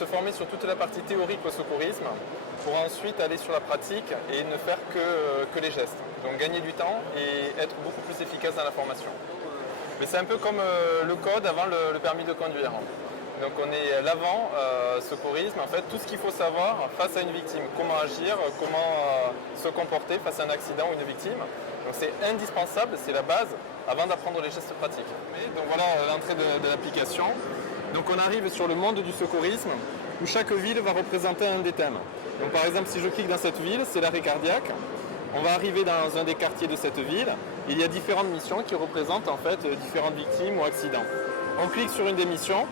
se former sur toute la partie théorique au secourisme pour ensuite aller sur la pratique et ne faire que les gestes. Donc gagner du temps et être beaucoup plus efficace dans la formation. Mais c'est un peu comme le code avant le permis de conduire. Donc on est l'avant secourisme, en fait tout ce qu'il faut savoir face à une victime, comment agir, comment se comporter face à un accident ou une victime. Donc c'est indispensable, c'est la base avant d'apprendre les gestes pratiques. Donc voilà l'entrée de l'application. Donc on arrive sur le monde du secourisme où chaque ville va représenter un des thèmes. Donc par exemple si je clique dans cette ville, c'est l'arrêt cardiaque. On va arriver dans un des quartiers de cette ville. Il y a différentes missions qui représentent en fait différentes victimes ou accidents. On clique sur une des missions.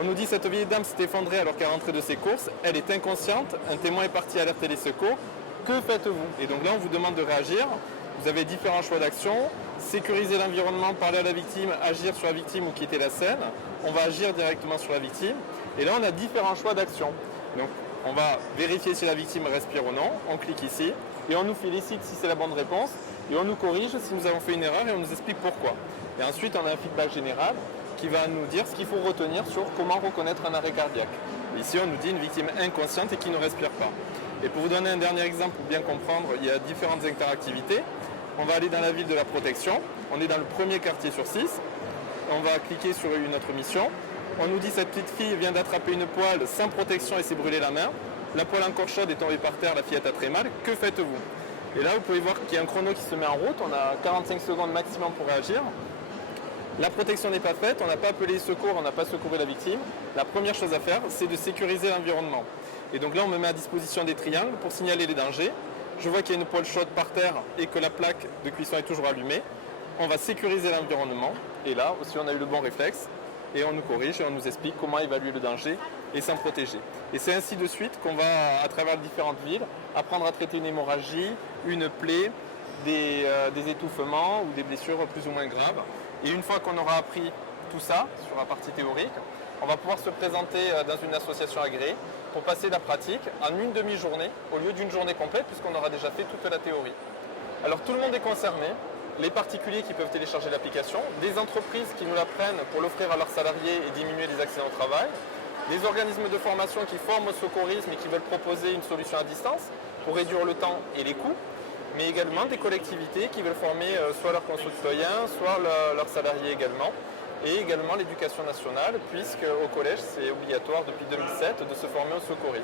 On nous dit cette vieille dame s'est effondrée alors qu'elle rentrait de ses courses. Elle est inconsciente. Un témoin est parti alerter les secours. Que faites-vous? Et donc là, on vous demande de réagir. Vous avez différents choix d'action. Sécuriser l'environnement, parler à la victime, agir sur la victime ou quitter la scène. On va agir directement sur la victime. Et là, on a différents choix d'action. Donc, on va vérifier si la victime respire ou non. On clique ici. Et on nous félicite si c'est la bonne réponse. Et on nous corrige si nous avons fait une erreur et on nous explique pourquoi. Et ensuite, on a un feedback général qui va nous dire ce qu'il faut retenir sur comment reconnaître un arrêt cardiaque. Ici, on nous dit une victime inconsciente et qui ne respire pas. Et pour vous donner un dernier exemple, pour bien comprendre, il y a différentes interactivités. On va aller dans la ville de la protection. On est dans le premier quartier sur 6. On va cliquer sur une autre mission. On nous dit cette petite fille vient d'attraper une poêle sans protection et s'est brûlée la main. La poêle encore chaude est tombée par terre, la fillette a très mal. Que faites-vous? Et là, vous pouvez voir qu'il y a un chrono qui se met en route. On a 45 secondes maximum pour réagir. La protection n'est pas faite, on n'a pas appelé les secours, on n'a pas secouru la victime. La première chose à faire, c'est de sécuriser l'environnement. Et donc là, on me met à disposition des triangles pour signaler les dangers. Je vois qu'il y a une poêle chaude par terre et que la plaque de cuisson est toujours allumée. On va sécuriser l'environnement. Et là aussi, on a eu le bon réflexe. Et on nous corrige et on nous explique comment évaluer le danger et s'en protéger. Et c'est ainsi de suite qu'on va, à travers différentes villes, apprendre à traiter une hémorragie, une plaie, des étouffements ou des blessures plus ou moins graves. Et une fois qu'on aura appris tout ça sur la partie théorique, on va pouvoir se présenter dans une association agréée pour passer la pratique en une demi-journée au lieu d'une journée complète puisqu'on aura déjà fait toute la théorie. Alors tout le monde est concerné, les particuliers qui peuvent télécharger l'application, des entreprises qui nous la prennent pour l'offrir à leurs salariés et diminuer les accidents au travail, des organismes de formation qui forment au secourisme et qui veulent proposer une solution à distance pour réduire le temps et les coûts, mais également des collectivités qui veulent former soit leurs concitoyens, soit leurs salariés également, et également l'éducation nationale, puisque au collège, c'est obligatoire depuis 2007 de se former au secourisme.